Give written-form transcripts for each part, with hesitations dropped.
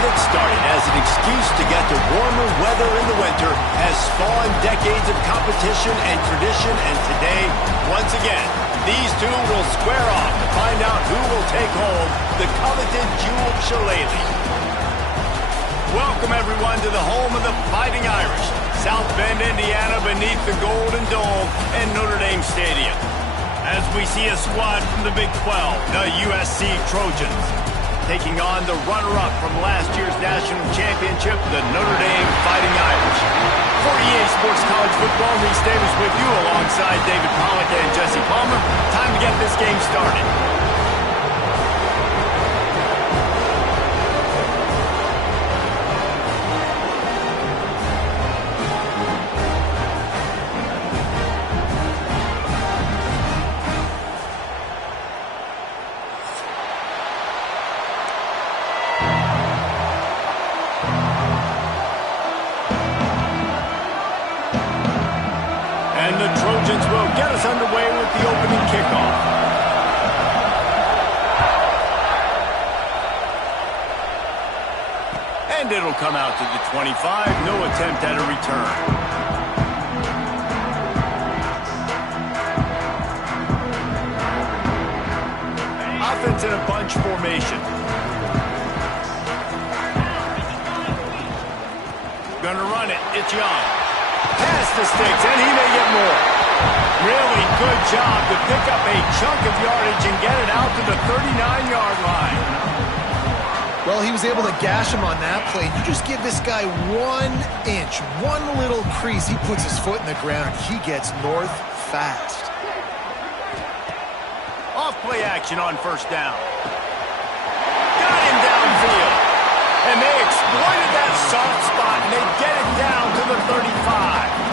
that started as an excuse to get to warmer weather in the winter has spawned decades of competition and tradition, and today, once again, these two will square off to find out who will take home the coveted Jewel Shillelagh. Welcome, everyone, to the home of the Fighting Irish, South Bend, Indiana, beneath the Golden Dome and Notre Dame Stadium. As we see a squad from the Big 12, the USC Trojans, taking on the runner-up from last year's national championship, the Notre Dame Fighting Irish. For EA Sports College Football, Reese Davis with you alongside David Pollack and Jesse Palmer. Time to get this game started. Will get us underway with the opening kickoff. And it'll come out to the 25. No attempt at a return. Offense in a bunch formation. Gonna run it. It's Young. Pass the sticks, and he may get more. Really good job to pick up a chunk of yardage and get it out to the 39-yard line. Well, he was able to gash him on that play. You just give this guy 1 inch, one little crease. He puts his foot in the ground. He gets north fast. Off play action on first down. Got him downfield. And they exploited that soft spot, and they get it down to the 35.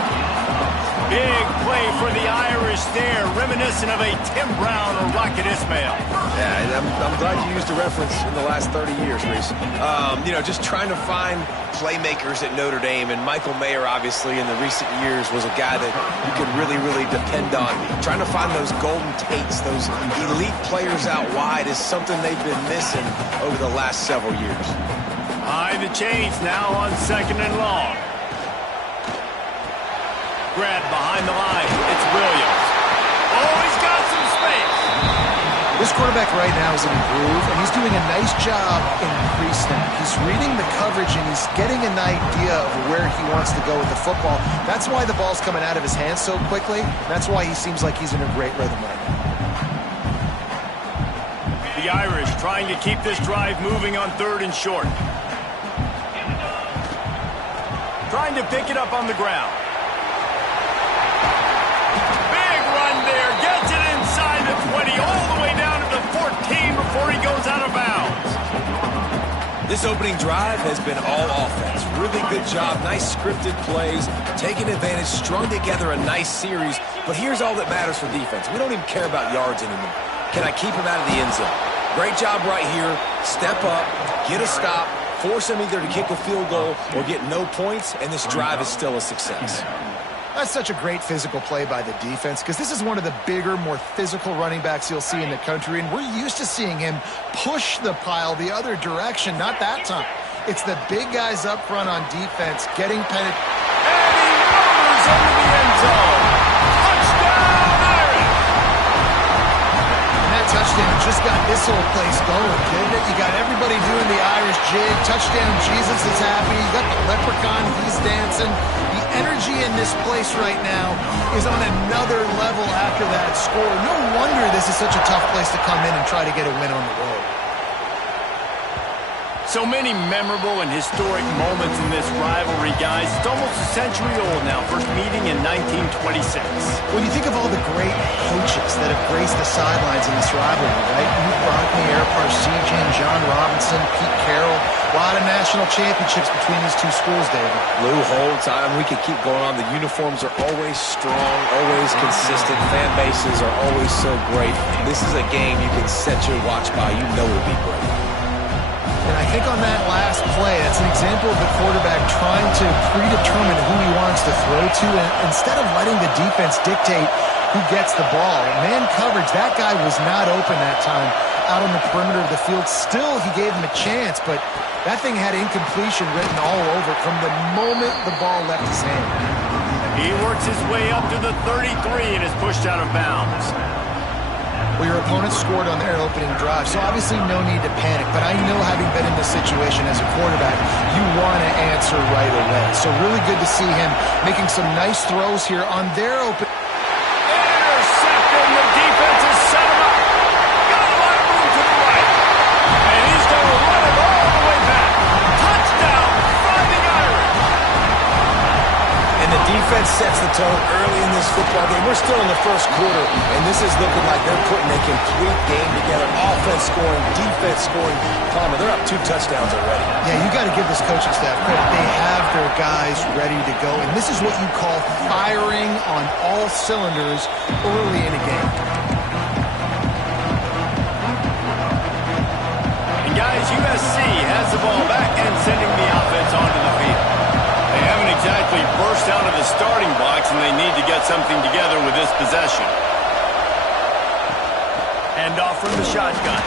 Big play for the Irish there, reminiscent of a Tim Brown or Rocket Ismail. Yeah, I'm glad you used a reference in the last 30 years, Reese. Just trying to find playmakers at Notre Dame, and Michael Mayer, obviously, in the recent years, was a guy that you could really, really depend on. Trying to find those golden Tates, those elite players out wide is something they've been missing over the last several years. High the chains now on 2nd and long. Grab behind the line. It's Williams. Oh, he's got some space. This quarterback right now is in a groove, and he's doing a nice job in pre-snap. He's reading the coverage, and he's getting an idea of where he wants to go with the football. That's why the ball's coming out of his hands so quickly. That's why he seems like he's in a great rhythm right now. The Irish trying to keep this drive moving on 3rd and short. Trying to pick it up on the ground. Gets it inside the 20, all the way down to the 14 before he goes out of bounds. This opening drive has been all offense. Really good job, nice scripted plays, taking advantage, strung together a nice series. But here's all that matters for defense. We don't even care about yards anymore. Can I keep him out of the end zone? Great job right here. Step up, get a stop, force him either to kick a field goal or get no points, and this drive is still a success. That's such a great physical play by the defense, because this is one of the bigger, more physical running backs you'll see in the country, and we're used to seeing him push the pile the other direction. Not that time. It's the big guys up front on defense getting penetration. And he rollers into the end zone. Touchdown, Irish! And that touchdown just got this whole place going, didn't it? You got everybody doing the Irish jig. Touchdown, Jesus is happy. You got the leprechaun, he's dancing. Energy in this place right now is on another level after that score. No wonder this is such a tough place to come in and try to get a win on the road. So many memorable and historic moments in this rivalry, guys. It's almost a century old now. First meeting in 1926. When you think of all the great coaches that have graced the sidelines in this rivalry, right? Hugh Brockney, Eric Parsegian, John Robinson, Pete Carroll. A lot of national championships between these two schools, David. Lou Holtz, we could keep going on. The uniforms are always strong, always consistent. Fan bases are always so great. This is a game you can set your watch by. You know it'll be great. And I think on that last play, that's an example of the quarterback trying to predetermine who he wants to throw to. And instead of letting the defense dictate who who gets the ball. Man coverage, that guy was not open that time out on the perimeter of the field. Still, he gave him a chance, but that thing had incompletion written all over it from the moment the ball left his hand. He works his way up to the 33 and is pushed out of bounds. Well, your opponent scored on their opening drive, so obviously no need to panic. But I know, having been in this situation as a quarterback, you want to answer right away. So really good to see him making some nice throws here on their open. Intercepted. The defense has set him up. Got a lot of room to the right. And he's going to run it all the way back. Touchdown, Fighting Irish. And the defense sets the tone early in this football game. We're still in the first quarter, and this is looking like they're putting a complete game together. Offense scoring, defense scoring. Palmer, they're up 2 touchdowns already. Yeah, you got to give this coaching staff credit. They have their guys ready to go, and this is what you call firing on all cylinders early in a game. And guys, USC has the ball back and sending the offense onto the field. They haven't exactly burst out of the starting blocks, and they need to get something together with this possession. Hand off from the shotgun.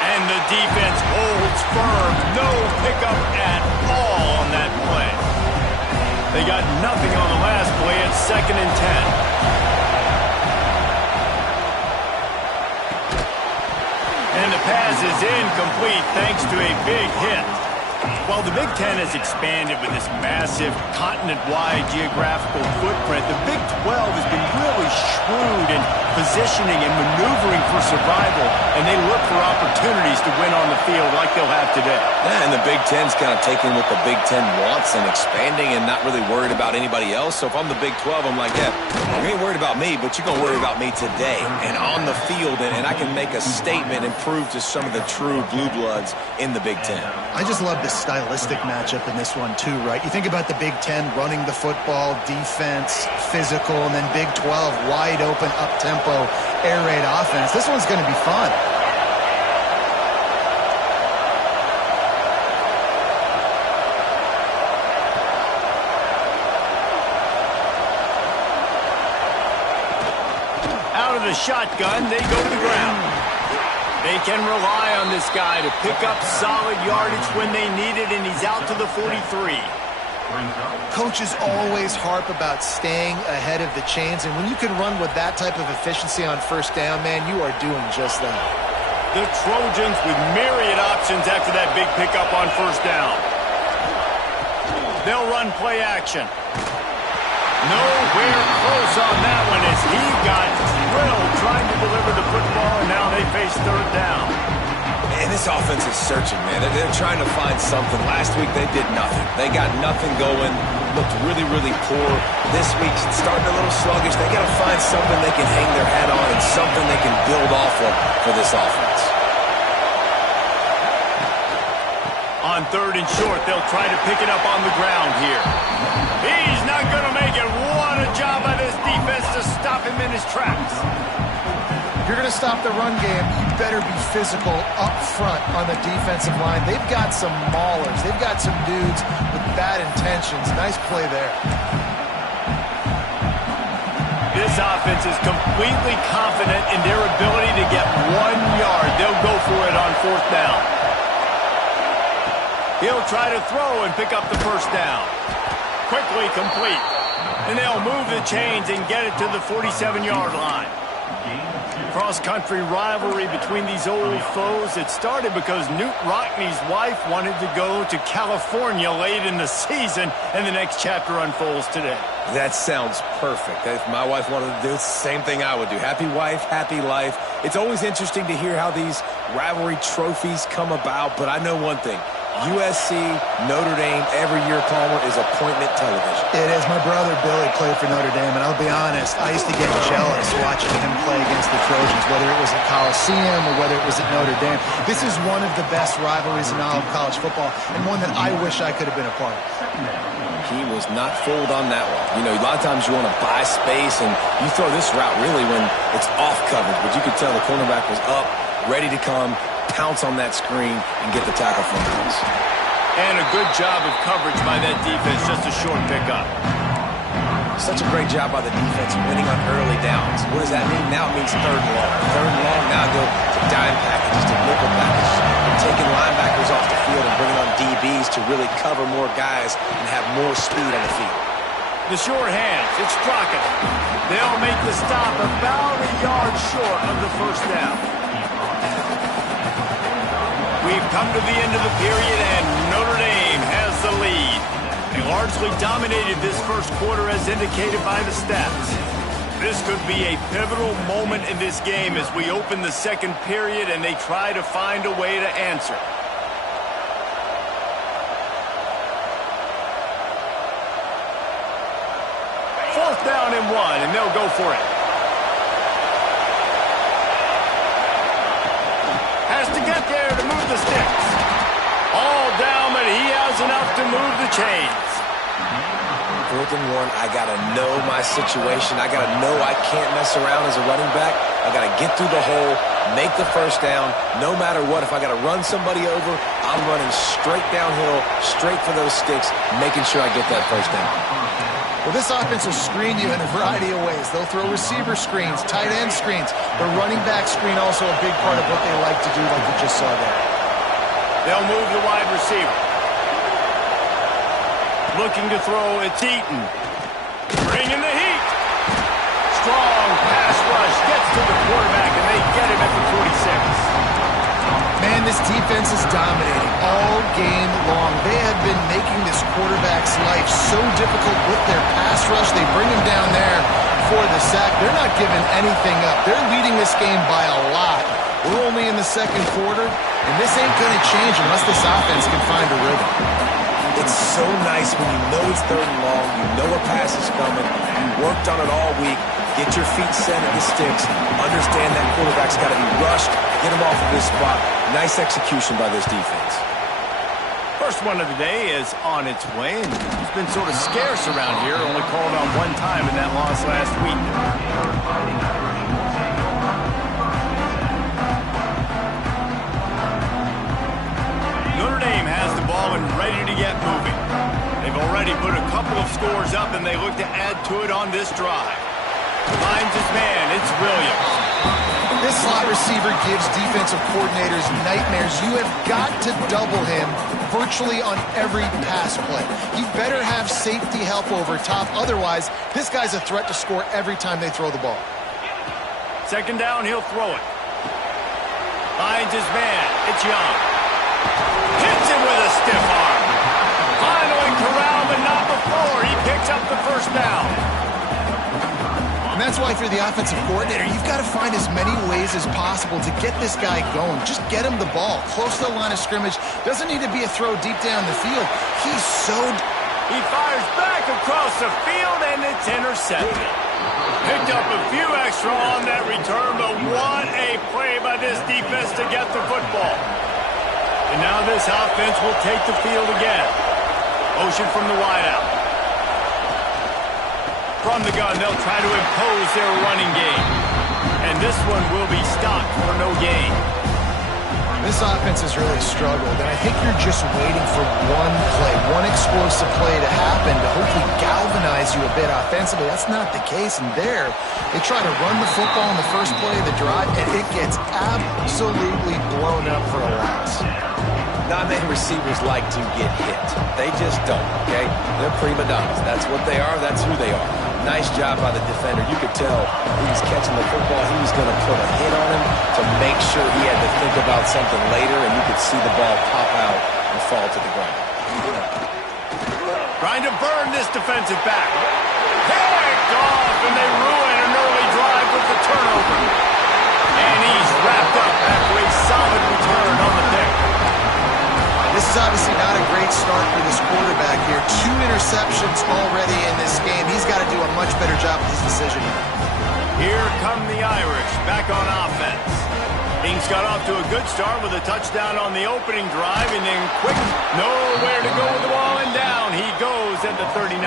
And the defense holds firm. No pickup at all on that play. They got nothing on the last play. It's 2nd and 10. And the pass is incomplete thanks to a big hit. While the Big Ten has expanded with this massive continent-wide geographical footprint, the Big 12 has been really shrewd in positioning and maneuvering for survival, and they look for opportunities to win on the field like they'll have today. Yeah, and the Big Ten's kind of taking what the Big Ten wants and expanding and not really worried about anybody else. So if I'm the Big 12, I'm like, yeah, you ain't worried about me, but you're going to worry about me today and on the field, and I can make a statement and prove to some of the true blue bloods in the Big Ten. I just love the stylistic matchup in this one too, right? You think about the Big Ten running the football, defense, physical, and then Big 12 wide open, up-tempo, air raid offense. This one's going to be fun. Out of the shotgun, they go to the ground. They can rely on this guy to pick up solid yardage when they need it, and he's out to the 43. Coaches always harp about staying ahead of the chains, and when you can run with that type of efficiency on first down, man, you are doing just that. The Trojans with myriad options after that big pickup on first down. They'll run play action. Nowhere close on that one as he got drilled trying to deliver the football, and now they face 3rd down. And this offense is searching, man. They're trying to find something. Last week, they did nothing. They got nothing going, looked really, really poor. This week, starting a little sluggish. They got to find something they can hang their hat on and something they can build off of for this offense. On 3rd and short, they'll try to pick it up on the ground here. He's not going to make it. What a job by this defense to stop him in his tracks. If you're going to stop the run game, you better be physical up front on the defensive line. They've got some maulers. They've got some dudes with bad intentions. Nice play there. This offense is completely confident in their ability to get 1 yard. They'll go for it on 4th down. He'll try to throw and pick up the first down. Quickly complete. And they'll move the chains and get it to the 47-yard line. Cross-country rivalry between these old foes. It started because Newt Rockne's wife wanted to go to California late in the season, and the next chapter unfolds today. That sounds perfect. If my wife wanted to do it, it's the same thing I would do. Happy wife, happy life. It's always interesting to hear how these rivalry trophies come about, but I know one thing. USC, Notre Dame, every year, Palmer, is appointment television. It is. My brother Billy played for Notre Dame, and I'll be honest, I used to get jealous watching him play against the Trojans, whether it was at Coliseum or whether it was at Notre Dame. This is one of the best rivalries in all of college football, and one that I wish I could have been a part of. He was not fooled on that one. You know, a lot of times you want to buy space, and you throw this route really when it's off coverage, but you could tell the cornerback was up, ready to come, pounce on that screen, and get the tackle from us. And a good job of coverage by that defense, just a short pickup. Such a great job by the defense winning on early downs. What does that mean? Now it means third and long. Third and long, now go to dime packages, to nickel packages, and taking linebackers off the field and bringing on DBs to really cover more guys and have more speed on the field. The short hands, it's Crockett. They'll make the stop about a yard short of the first down. We've come to the end of the period, and Notre Dame has the lead. They largely dominated this first quarter as indicated by the stats. This could be a pivotal moment in this game as we open the second period and they try to find a way to answer. Fourth down and 1, and they'll go for it. Has to get there to move the sticks. All down, but he has enough to move the chains. 4th and 1, I got to know my situation. I got to know I can't mess around as a running back. I got to get through the hole, make the first down, no matter what. If I got to run somebody over, I'm running straight downhill, straight for those sticks, making sure I get that first down. Well, this offense will screen you in a variety of ways. They'll throw receiver screens, tight end screens. The running back screen also a big part of what they like to do, like you just saw there. They'll move the wide receiver. Looking to throw, it's Eaton. Bringing the heat. Strong pass rush. Gets to the quarterback, and they get him at the 46. Man, this defense is dominating all game long. They have been making this quarterback's life so difficult with their pass rush. They bring him down there for the sack. They're not giving anything up. They're leading this game by a lot. We're only in the second quarter, and this ain't going to change unless this offense can find a rhythm. It's so nice when you know it's 3rd and long, you know a pass is coming, you worked on it all week, get your feet set at the sticks, understand that quarterback's got to be rushed, get him off of this spot. Nice execution by this defense. First one of the day is on its way, and it's been sort of scarce around here, only called on one time in that loss last week. Notre Dame has the ball and ready to get moving. They've already put a couple of scores up, and they look to add to it on this drive. Finds his man, it's Williams. This slot receiver gives defensive coordinators nightmares. You have got to double him virtually on every pass play. You better have safety help over top. Otherwise, this guy's a threat to score every time they throw the ball. Second down, he'll throw it. Finds his man, it's Young. Hits him with a stiff arm. Finally corralled, but not before. He picks up the first down. And that's why if you're the offensive coordinator, you've got to find as many ways as possible to get this guy going. Just get him the ball close to the line of scrimmage. Doesn't need to be a throw deep down the field. He's so... He fires back across the field, and it's intercepted. Picked up a few extra on that return, but what a play by this defense to get the football. And now this offense will take the field again. Motion from the wideout. From the gun, they'll try to impose their running game. And this one will be stopped for no gain. This offense has really struggled, and I think you're just waiting for one play, one explosive play to happen to hopefully galvanize you a bit offensively. That's not the case, and there, they try to run the football in the first play of the drive, and it gets absolutely blown up for a loss. Not many receivers like to get hit. They just don't, okay? They're prima donnas. That's what they are. That's who they are. Nice job by the defender. You could tell he was catching the football. He was going to put a hit on him to make sure he had to think about something later, and you could see the ball pop out and fall to the ground. Trying to burn this defensive back. Picked off, and they ruin an early drive with the turnover. And he's wrapped up after a solid return on the pick. This is obviously not a great start for this quarterback here. 2 interceptions already in this game. He's got to do a much better job with his decision. Here come the Irish back on offense. Things got off to a good start with a touchdown on the opening drive, and then quick, nowhere to go with the ball, and down he goes at the 39.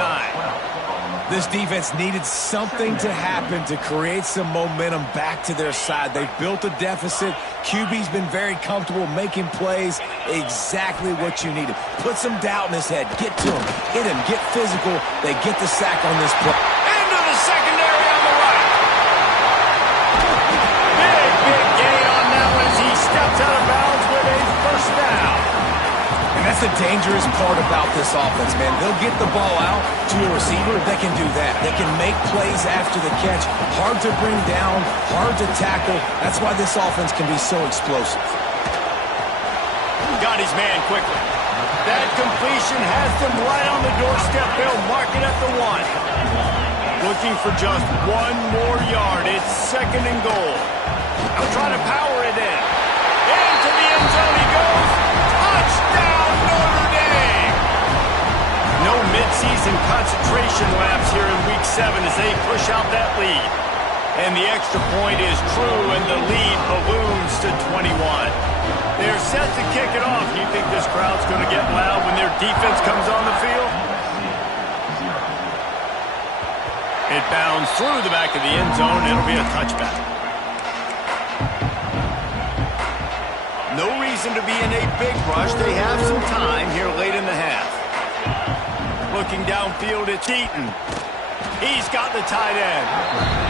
This defense needed something to happen to create some momentum back to their side. They've built a deficit. QB's been very comfortable making plays. Exactly what you needed. Put some doubt in his head. Get to him. Hit him. Get physical. They get the sack on this play. secondary on the right. Big gain on that one as he steps out of bounds with a first down. And that's the dangerous part about this offense, man. They'll get the ball out to a receiver that can do that. They can make plays after the catch. Hard to bring down, hard to tackle. That's why this offense can be so explosive. Got his man quickly. That completion has them right on the doorstep. They'll mark it at the 1. Looking for just 1 more yard. It's 2nd and goal. They'll try to power it in. Into the end zone he goes. Touchdown, Notre Dame! No midseason concentration laps here in Week 7 as they push out that lead. And the extra point is true, and the lead balloons to 21. They're set to kick it off. You think this crowd's going to get loud when their defense comes on the field? It bounds through the back of the end zone. It'll be a touchback. No reason to be in a big rush. They have some time here late in the half. Looking downfield, it's Eaton. He's got the tight end.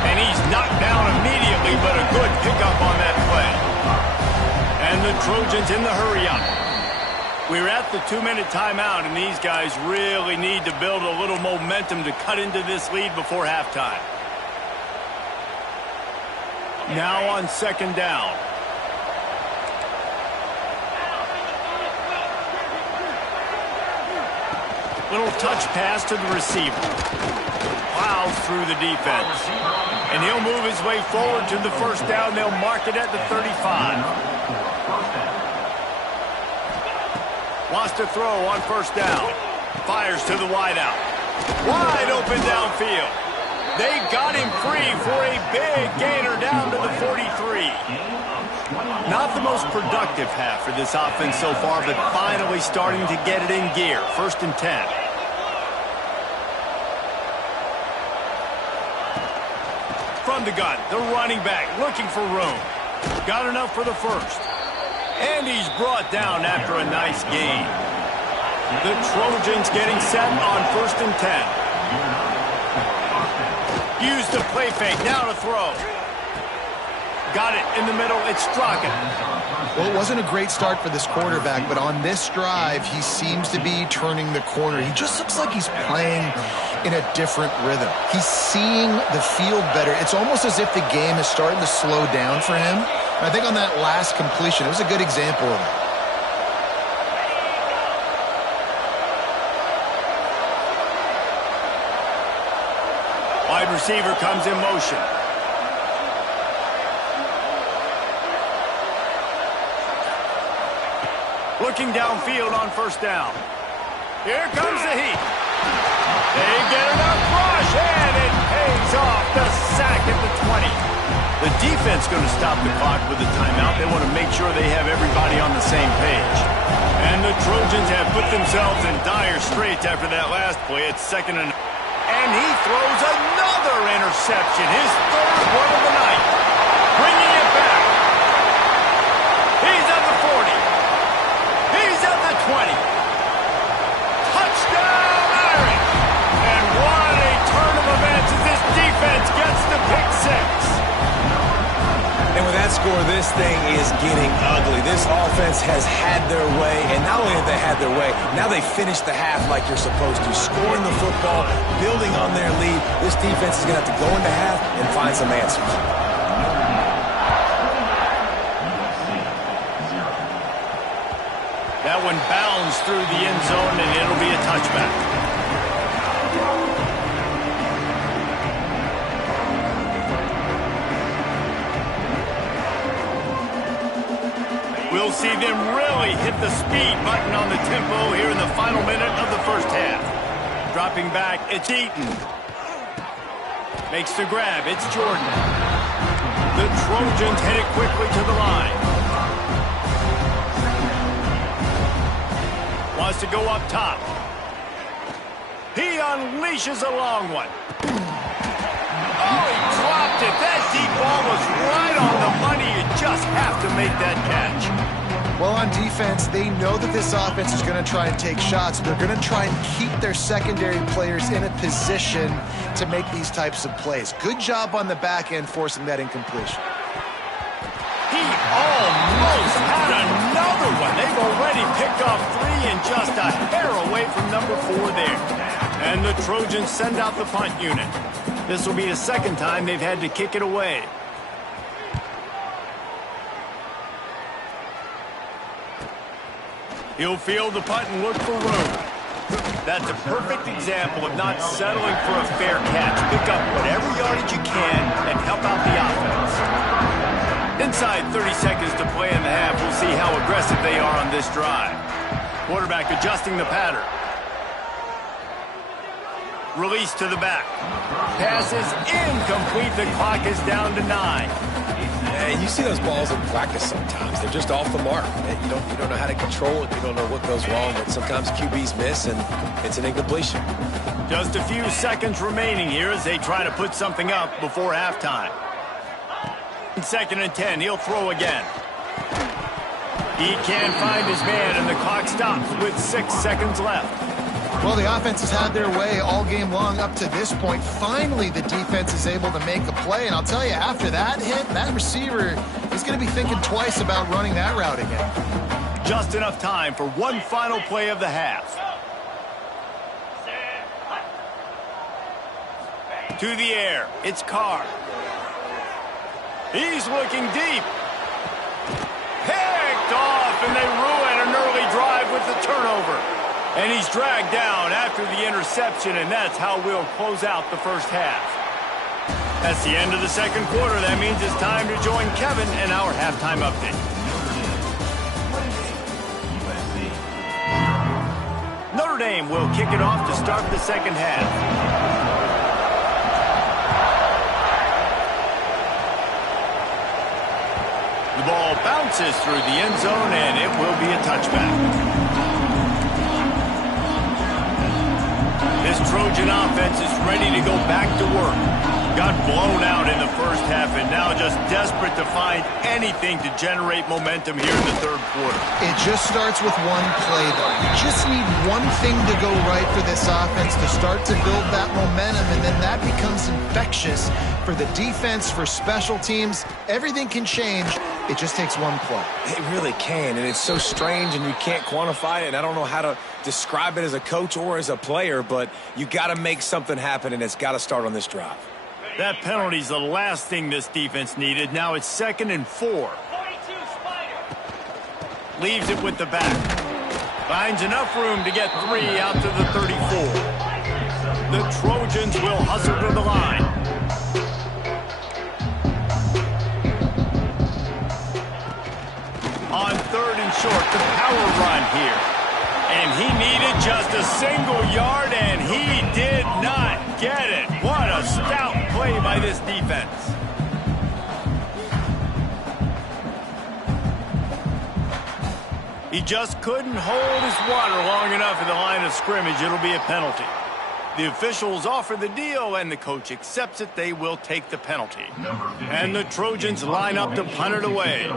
And he's knocked down immediately, but a good pickup on that play. And the Trojans in the hurry-up. We're at the 2-minute timeout, and these guys really need to build a little momentum to cut into this lead before halftime. Now on 2nd down. Little touch pass to the receiver. Plows through the defense. And he'll move his way forward to the first down. They'll mark it at the 35. Wants to throw on first down. Fires to the wideout. Wide open downfield. They got him free for a big gainer down to the 43. Not the most productive half for this offense so far, but finally starting to get it in gear. 1st and 10. From the gun, the running back looking for room. Got enough for the first. And he's brought down after a nice gain. The Trojans getting set on 1st and 10. Use the play fake, now to throw. Got it in the middle, it's Straka. Well, it wasn't a great start for this quarterback, but on this drive, he seems to be turning the corner. He just looks like he's playing in a different rhythm. He's seeing the field better. It's almost as if the game is starting to slow down for him. And I think on that last completion, it was a good example of it. Wide receiver comes in motion. Looking downfield on first down. Here comes the heat. They get enough rush, and it pays off. The sack at the 20. The defense going to stop the clock with the timeout. They want to make sure they have everybody on the same page. And the Trojans have put themselves in dire straits after that last play. It's 2nd and... And he throws another interception. His 3rd one of the night. Bringing it back. He's at the 40. He's at the 20. Touchdown, Irish. And what a turn of events as this defense gets the pick 6. And with that score, this thing is getting ugly. This offense has had their way, and not only have they had their way, now they finished the half like you're supposed to, scoring the football, building on their lead. This defense is going to have to go into half and find some answers. That one bounds through the end zone, and it'll be a touchback. We'll see them really hit the speed button on the tempo here in the final minute of the first half. Dropping back, it's Eaton. Makes the grab, it's Jordan. The Trojans head it quickly to the line. Wants to go up top. He unleashes a long one. Oh, he dropped it. That deep ball was right on the money. You just have to make that catch. Well, on defense, they know that this offense is going to try and take shots. They're going to try and keep their secondary players in a position to make these types of plays. Good job on the back end forcing that incompletion. He almost had another one. They've already picked off 3 and just a hair away from number 4 there. And the Trojans send out the punt unit. This will be the second time they've had to kick it away. He'll field the punt and look for room. That's a perfect example of not settling for a fair catch. Pick up whatever yardage you can and help out the offense. Inside 30 seconds to play in the half, we'll see how aggressive they are on this drive. Quarterback adjusting the pattern. Release to the back. Pass is incomplete. The clock is down to 9. And you see those balls in practice sometimes. They're just off the mark. You don't know how to control it. You don't know what goes wrong, but sometimes QBs miss, and it's an incompletion. Just a few seconds remaining here as they try to put something up before halftime. 2nd and 10, he'll throw again. He can't find his man, and the clock stops with 6 seconds left. Well, the offense has had their way all game long up to this point. Finally, the defense is able to make a play. And I'll tell you, after that hit, that receiver is going to be thinking twice about running that route again. Just enough time for one final play of the half. To the air, it's Carr. He's looking deep. Picked off, and they ruin an early drive with the turnover. And he's dragged down after the interception, and that's how we'll close out the first half. That's the end of the second quarter. That means it's time to join Kevin and our halftime update. Notre Dame will kick it off to start the second half. The ball bounces through the end zone, and it will be a touchback. This Trojan offense is ready to go back to work. Got blown out in the first half and now just desperate to find anything to generate momentum here in the third quarter. It just starts with one play, though. You just need one thing to go right for this offense to start to build that momentum, and then that becomes infectious for the defense, for special teams. Everything can change. It just takes one play. It really can, and it's so strange, and you can't quantify it, and I don't know how to describe it as a coach or as a player, but you got to make something happen, and it's got to start on this drive. That penalty's the last thing this defense needed. Now it's 2nd and 4. Leaves it with the back. Finds enough room to get 3 out to the 34. The Trojans will hustle to the line. On 3rd and short, the power run here. And he needed just a single yard, and he did not get it. What a stout play by this defense. He just couldn't hold his water long enough in the line of scrimmage. It'll be a penalty. The officials offer the deal, and the coach accepts it. They will take the penalty. And the Trojans line up to punt it away.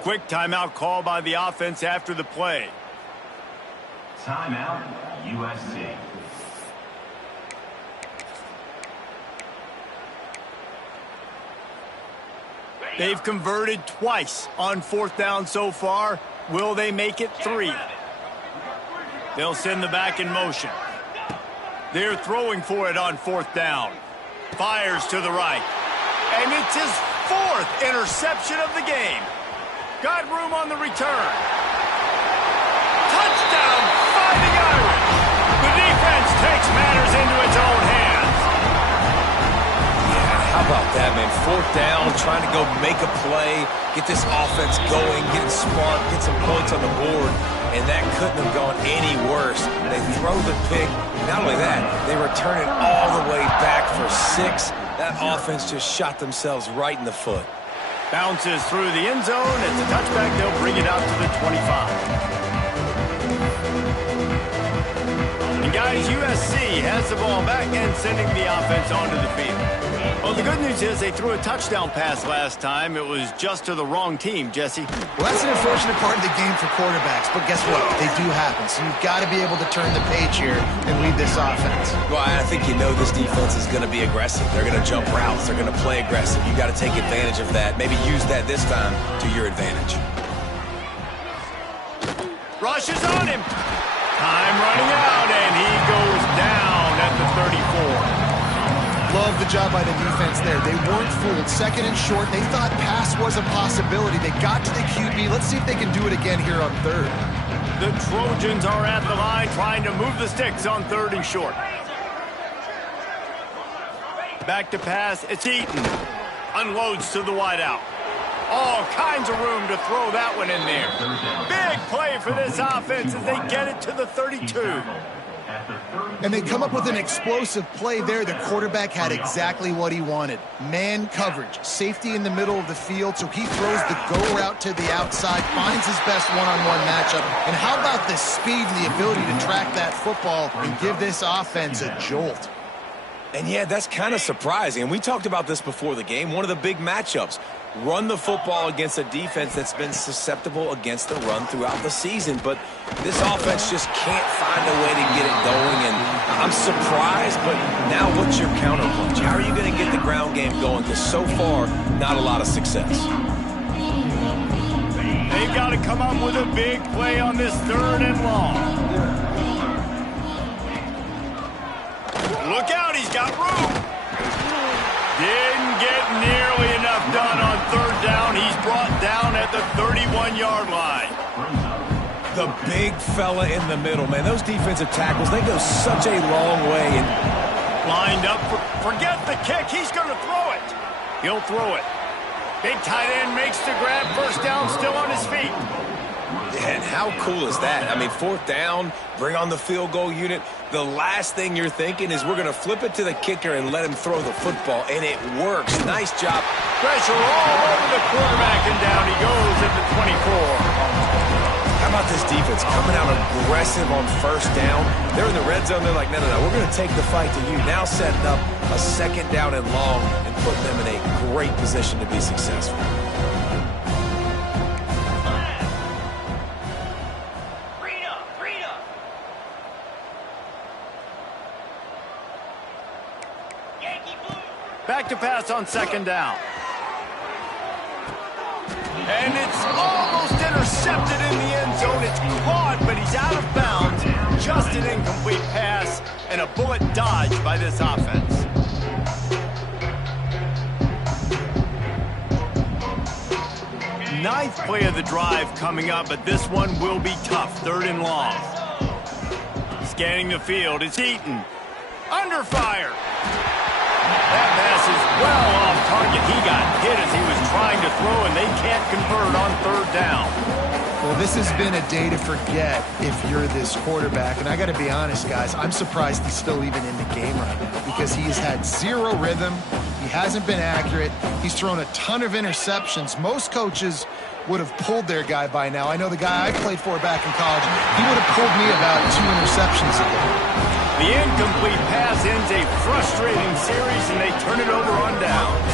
Quick timeout call by the offense after the play. Timeout, USC. They've converted twice on 4th down so far. Will they make it 3? They'll send the back in motion. They're throwing for it on 4th down. Fires to the right. And it's his 4th interception of the game. Got room on the return. Touchdown, Fighting Irish. The defense takes matters into its own hands. Yeah, how about that, man? 4th down, trying to go make a play, get this offense going, get it sparked, get some points on the board, and that couldn't have gone any worse. They throw the pick. Not only that, they return it all the way back for 6. That offense just shot themselves right in the foot. Bounces through the end zone. It's a touchback. They'll bring it out to the 25. And guys, guys, USC has the ball back and sending the offense onto the field. Well, the good news is they threw a touchdown pass last time. It was just to the wrong team, Jesse. Well, that's an unfortunate part of the game for quarterbacks, but guess what? They do happen, so you've got to be able to turn the page here and lead this offense. Well, I think you know this defense is going to be aggressive. They're going to jump routes. They're going to play aggressive. You got to take advantage of that. Maybe use that this time to your advantage. Rush is on him. Time running out, and he goes down at the 34. Love the job by the defense there. They weren't fooled. Second and short. They thought pass was a possibility. They got to the QB. Let's see if they can do it again here on third. The Trojans are at the line trying to move the sticks on third and short. Back to pass. It's Eaton. Unloads to the wideout. All kinds of room to throw that one in there. Big play for this offense as they get it to the 32. And they come up with an explosive play there. The quarterback had exactly what he wanted. Man coverage, safety in the middle of the field, so he throws the go route to the outside, finds his best one-on-one matchup. And how about the speed and the ability to track that football and give this offense a jolt? And yeah, that's kind of surprising. And we talked about this before the game. One of the big matchups. Run the football against a defense that's been susceptible against the run throughout the season. But this offense just can't find a way to get it going. And I'm surprised, but now what's your counterpunch? How are you going to get the ground game going? Because so far, not a lot of success. They've got to come up with a big play on this third and long. Look out, he's got room. Didn't get nearly enough done on third down. He's brought down at the 31-yard line. The big fella in the middle, man. Those defensive tackles, they go such a long way. And lined up. Forget the kick. He's going to throw it. He'll throw it. Big tight end makes the grab. First down, still on his feet. And how cool is that? I mean, fourth down, bring on the field goal unit. The last thing you're thinking is we're going to flip it to the kicker and let him throw the football, and it works. Nice job. Pressure all over the quarterback, and down he goes at the 24. How about this defense coming out aggressive on first down? They're in the red zone. They're like, no, we're going to take the fight to you. Now setting up a second down and long and putting them in a great position to be successful. Back to pass on second down. And it's almost intercepted in the end zone. It's caught, but he's out of bounds. Just an incomplete pass and a bullet dodged by this offense. Ninth play of the drive coming up, but this one will be tough. Third and long. Scanning the field, it's Eaton. Under fire. That pass is well off target. He got hit as he was trying to throw, and they can't convert on third down. Well, this has been a day to forget if you're this quarterback. And I got to be honest, guys, I'm surprised he's still even in the game right now because he has had zero rhythm. He hasn't been accurate. He's thrown a ton of interceptions. Most coaches would have pulled their guy by now. I know the guy I played for back in college, he would have pulled me about 2 interceptions ago. The incomplete pass ends a frustrating series, and they turn it over on downs.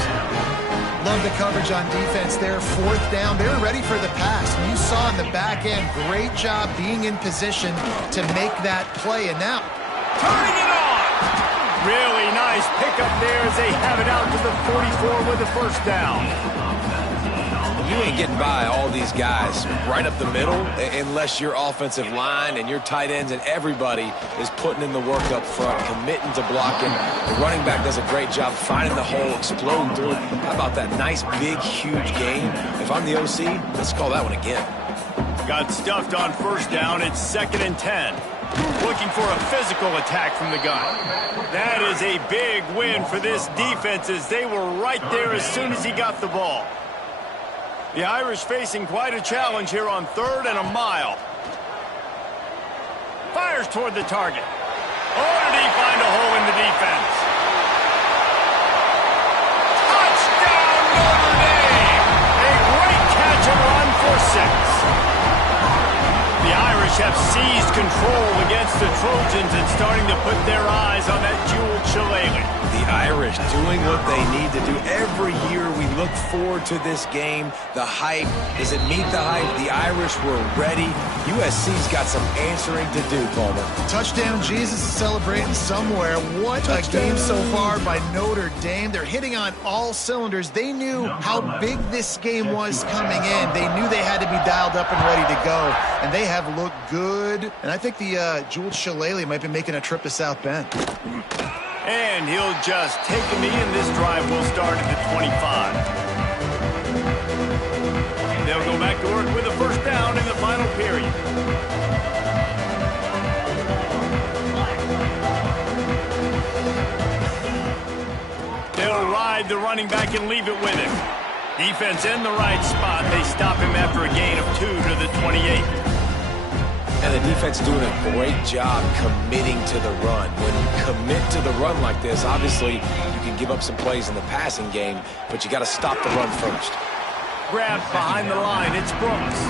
Love the coverage on defense there. Fourth down, they're ready for the pass. And you saw in the back end, great job being in position to make that play. And now, turning it on! Really nice pickup there as they have it out to the 44 with the first down. You ain't getting by all these guys right up the middle unless your offensive line and your tight ends and everybody is putting in the work up front, committing to blocking. The running back does a great job finding the hole, exploding through it. How about that nice, big, huge game? If I'm the OC, let's call that one again. Got stuffed on first down. It's 2nd and 10. Looking for a physical attack from the gun. That is a big win for this defense as they were right there as soon as he got the ball. The Irish facing quite a challenge here on third and a mile. Fires toward the target. Oh, did he find a hole in the defense? Touchdown, Notre Dame! A great catch and run for 6. The Irish have seized control against the Trojans and starting to put their eyes on that jeweled shillelagh. The Irish doing what they need to do. Every year we look forward to this game. The hype, does it meet the hype? The Irish were ready. USC's got some answering to do, Palmer. Touchdown Jesus is celebrating somewhere. What a game so far by Notre Dame. They're hitting on all cylinders. They knew how big this game was coming in. They knew they had to be dialed up and ready to go. And they have looked good. And I think the jeweled shillelagh might be making a trip to South Bend. And he'll just take a knee, and this drive will start at the 25. They'll go back to work with a first down in the final period. They'll ride the running back and leave it with him. Defense in the right spot. They stop him after a gain of 2 to the 28. And the defense doing a great job committing to the run. When you commit to the run like this, obviously you can give up some plays in the passing game, but you got to stop the run first. Grab behind the line. It's Brooks.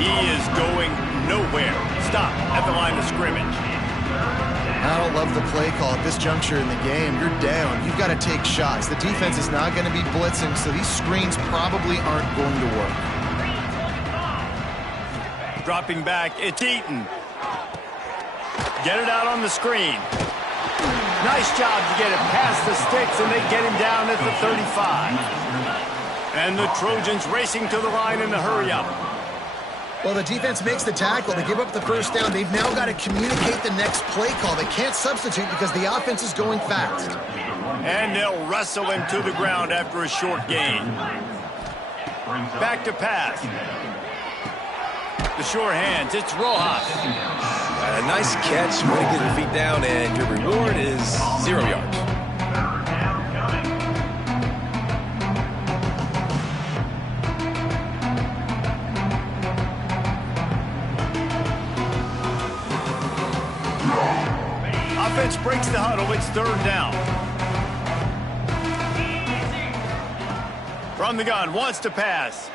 He is going nowhere. Stop at the line of scrimmage. I don't love the play call at this juncture in the game. You're down. You've got to take shots. The defense is not going to be blitzing, so these screens probably aren't going to work. Dropping back, it's Eaton. Get it out on the screen. Nice job to get it past the sticks, and they get him down at the 35. And the Trojans racing to the line in the hurry-up. Well, the defense makes the tackle. They give up the first down. They've now got to communicate the next play call. They can't substitute because the offense is going fast. And they'll wrestle him to the ground after a short gain. Back to pass. The sure hands, it's Rojas. A nice catch, way to get your feet down, and your reward is 0 yards. Offense breaks the huddle, it's third down. From the gun, wants to pass.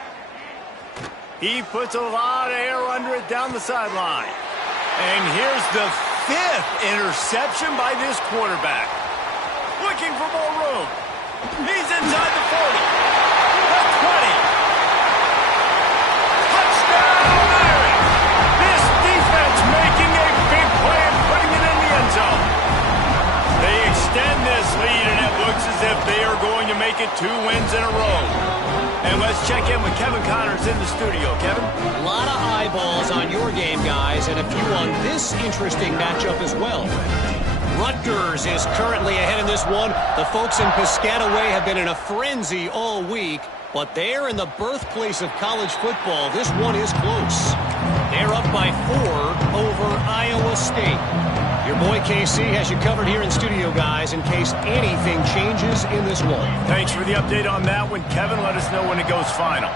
He puts a lot of air under it down the sideline. And here's the 5th interception by this quarterback. Looking for more room. He's inside the 40. The 20. Touchdown, Irish! This defense making a big play and putting it in the end zone. They extend this lead, and it looks as if they are going to make it 2 wins in a row. And let's check in with Kevin Connors in the studio. Kevin? A lot of eyeballs on your game, guys, and a few on this interesting matchup as well. Rutgers is currently ahead in this one. The folks in Piscataway have been in a frenzy all week, but they're in the birthplace of college football. This one is close. They're up by 4 over Iowa State. Your boy KC has you covered here in studio, guys, in case anything changes in this one. Thanks for the update on that one, Kevin. Let us know when it goes final.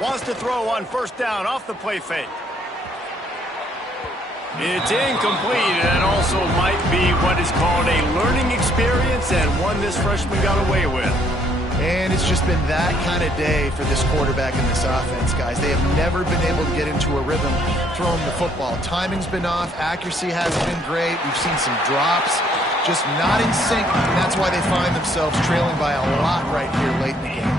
Wants to throw on first down off the play fake. It's incomplete, and also might be what is called a learning experience, and one this freshman got away with. And it's just been that kind of day for this quarterback and this offense, guys. They have never been able to get into a rhythm throwing the football. Timing's been off. Accuracy hasn't been great. We've seen some drops. Just not in sync, and that's why they find themselves trailing by a lot right here late in the game.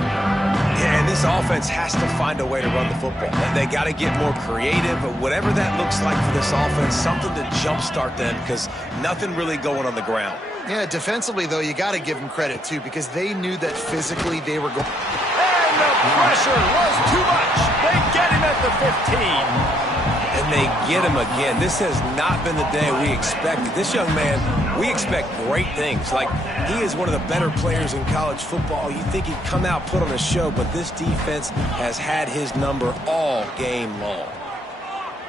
Yeah, and this offense has to find a way to run the football. They got to get more creative, but whatever that looks like for this offense, something to jumpstart them, because nothing really going on the ground. Yeah, defensively, though, you got to give them credit, too, because they knew that physically they were going. And the pressure was too much. They get him at the 15. And they get him again. This has not been the day we expected. This young man, we expect great things. Like, he is one of the better players in college football. You think he'd come out, put on a show, but this defense has had his number all game long.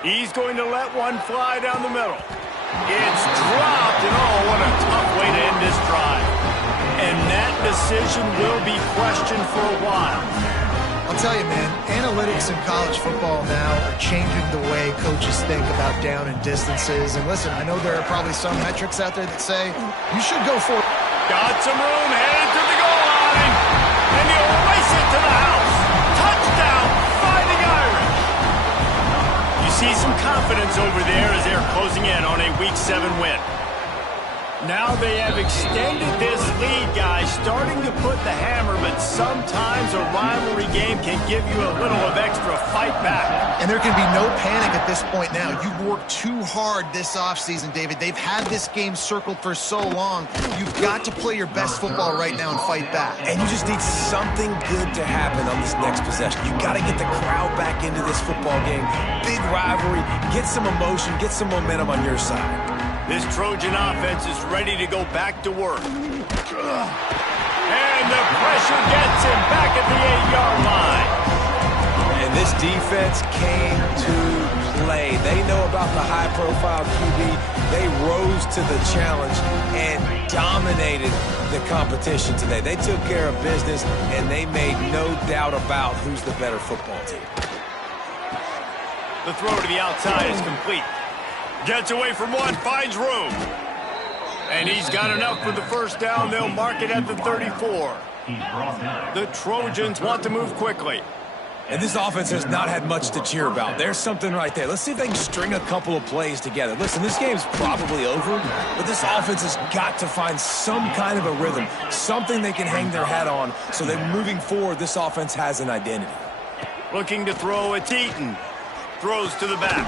He's going to let one fly down the middle. It's dropped, and oh, what a tough way to end this drive. And that decision will be questioned for a while. I'll tell you, man, analytics in college football now are changing the way coaches think about down and distances. And listen, I know there are probably some metrics out there that say you should go for it. Got some room, headed to the goal line, and he'll race it to the see some confidence over there as they're closing in on a Week 7 win. Now they have extended this lead, guys, starting to put the hammer, but sometimes a rivalry game can give you a little of extra fight back. And there can be no panic at this point now. You've worked too hard this offseason, David. They've had this game circled for so long. You've got to play your best football right now and fight back. And you just need something good to happen on this next possession. You got to get the crowd back into this football game. Big rivalry. Get some emotion. Get some momentum on your side. This Trojan offense is ready to go back to work. And the pressure gets him back at the 8-yard line. And this defense came to play. They know about the high-profile QB. They rose to the challenge and dominated the competition today. They took care of business, and they made no doubt about who's the better football team. The throw to the outside is complete. Gets away from one, finds room. And he's got enough for the first down. They'll mark it at the 34. The Trojans want to move quickly. And this offense has not had much to cheer about. There's something right there. Let's see if they can string a couple of plays together. Listen, this game's probably over, but this offense has got to find some kind of a rhythm, something they can hang their hat on so that moving forward, this offense has an identity. Looking to throw, it's Eaton. Throws to the back.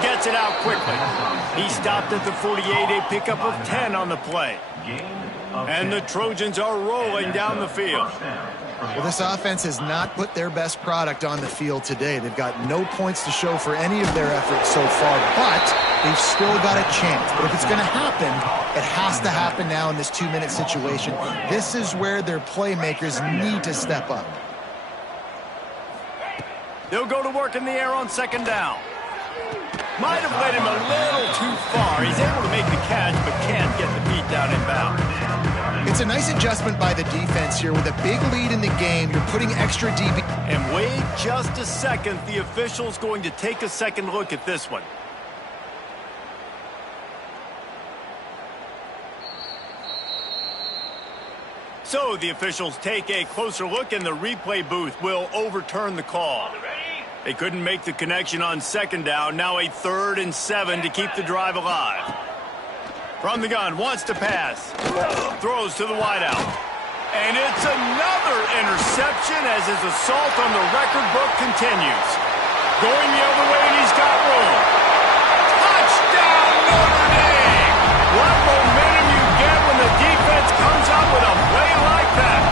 Gets it out quickly. He stopped at the 48, a pickup of 10 on the play. And the Trojans are rolling down the field. Well, this offense has not put their best product on the field today. They've got no points to show for any of their efforts so far, but they've still got a chance. But if it's going to happen, it has to happen now in this 2-minute situation. This is where their playmakers need to step up. They'll go to work in the air on second down. Might have led him a little too far. He's able to make the catch, but can't get the beat down inbound. It's a nice adjustment by the defense here. With a big lead in the game, you're putting extra DB. And wait just a second. The official's going to take a second look at this one. So the officials take a closer look, and the replay booth will overturn the call. They couldn't make the connection on second down. Now a 3rd and 7 to keep the drive alive. From the gun, wants to pass. Throws to the wideout. And it's another interception as his assault on the record book continues. Going the other way, and he's got room. Touchdown, Notre Dame! What momentum you get when the defense comes up with a play like that.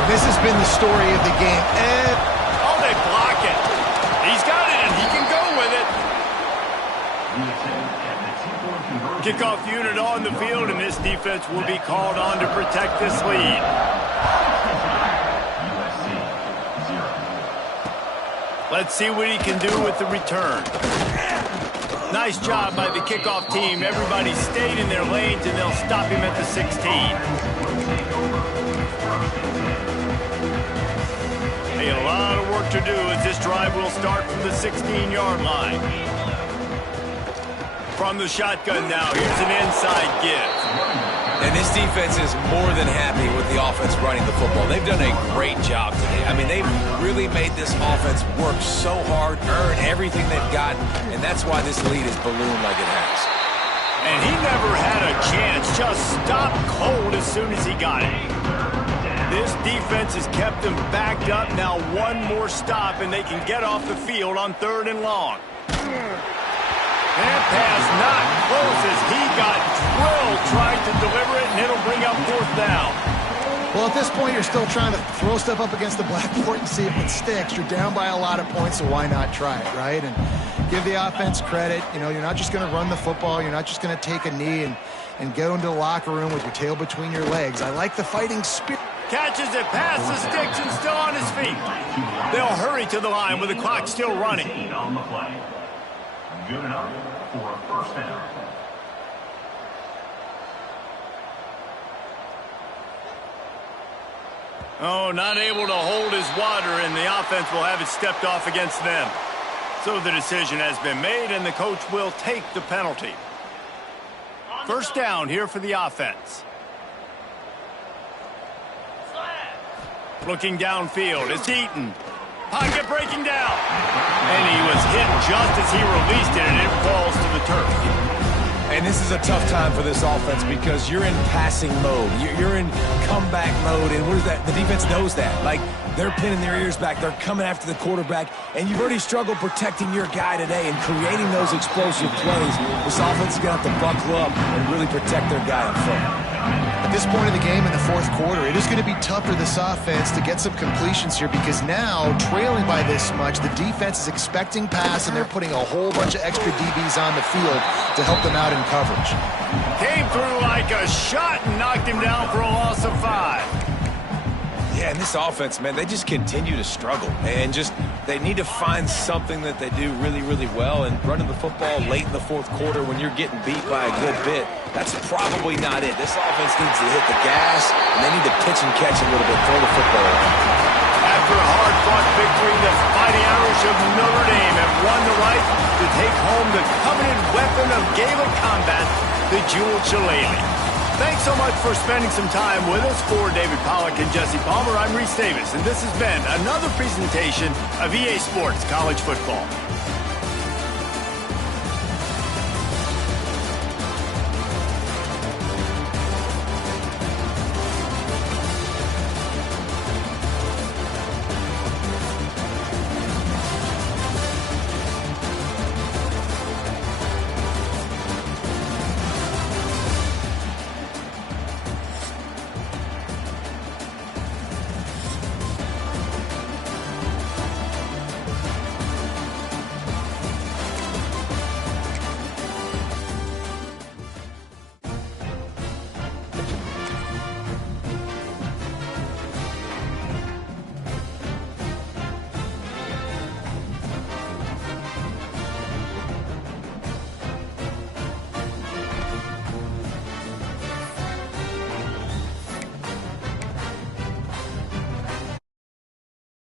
And this has been the story of the game. They block it. He's got it, and he can go with it. Kickoff unit on the field, and this defense will be called on to protect this lead. Let's see what he can do with the return. Nice job by the kickoff team. Everybody stayed in their lanes, and they'll stop him at the 16. A lot of work to do as this drive will start from the 16-yard line. From the shotgun now, here's an inside give. And this defense is more than happy with the offense running the football. They've done a great job today. I mean, they've really made this offense work so hard, earn everything they've got, and that's why this lead is ballooned like it has. And he never had a chance, just stopped cold as soon as he got it. This defense has kept them backed up. Now one more stop, and they can get off the field on 3rd and long. That pass not close as he got drilled trying to deliver it, and it'll bring up 4th down. Well, at this point, you're still trying to throw stuff up against the blackboard and see if it sticks. You're down by a lot of points, so why not try it, right? And give the offense credit. You know, you're not just going to run the football. You're not just going to take a knee and go into the locker room with your tail between your legs. I like the fighting spirit. Catches it past the sticks and still on his feet. They'll hurry to the line with the clock still running. Good enough for a first down. Oh, not able to hold his water, and the offense will have it stepped off against them. So the decision has been made, and the coach will take the penalty. First down here for the offense. Looking downfield, it's Eaton. Pocket breaking down. And he was hit just as he released it, and it falls to the turf. And this is a tough time for this offense because you're in passing mode. You're in comeback mode, and what is that? The defense knows that. Like, they're pinning their ears back. They're coming after the quarterback, and you've already struggled protecting your guy today and creating those explosive plays. This offense is going to have to buckle up and really protect their guy up front. At this point in the game in the fourth quarter, it is going to be tough for this offense to get some completions here because now, trailing by this much, the defense is expecting pass, and they're putting a whole bunch of extra DBs on the field to help them out in coverage. Came through like a shot and knocked him down for a loss of 5. Yeah, and this offense, man, they just continue to struggle. And they need to find something that they do really, really well. And running the football late in the fourth quarter when you're getting beat by a good bit, that's probably not it. This offense needs to hit the gas, and they need to pitch and catch a little bit, throw the football around. After a hard-fought victory, the Fighting Irish of Notre Dame have won the right to take home the coveted weapon of Gaelic combat, the Jewel Shillelagh. Thanks so much for spending some time with us. For David Pollack and Jesse Palmer, I'm Reese Davis, and this has been another presentation of EA Sports College Football.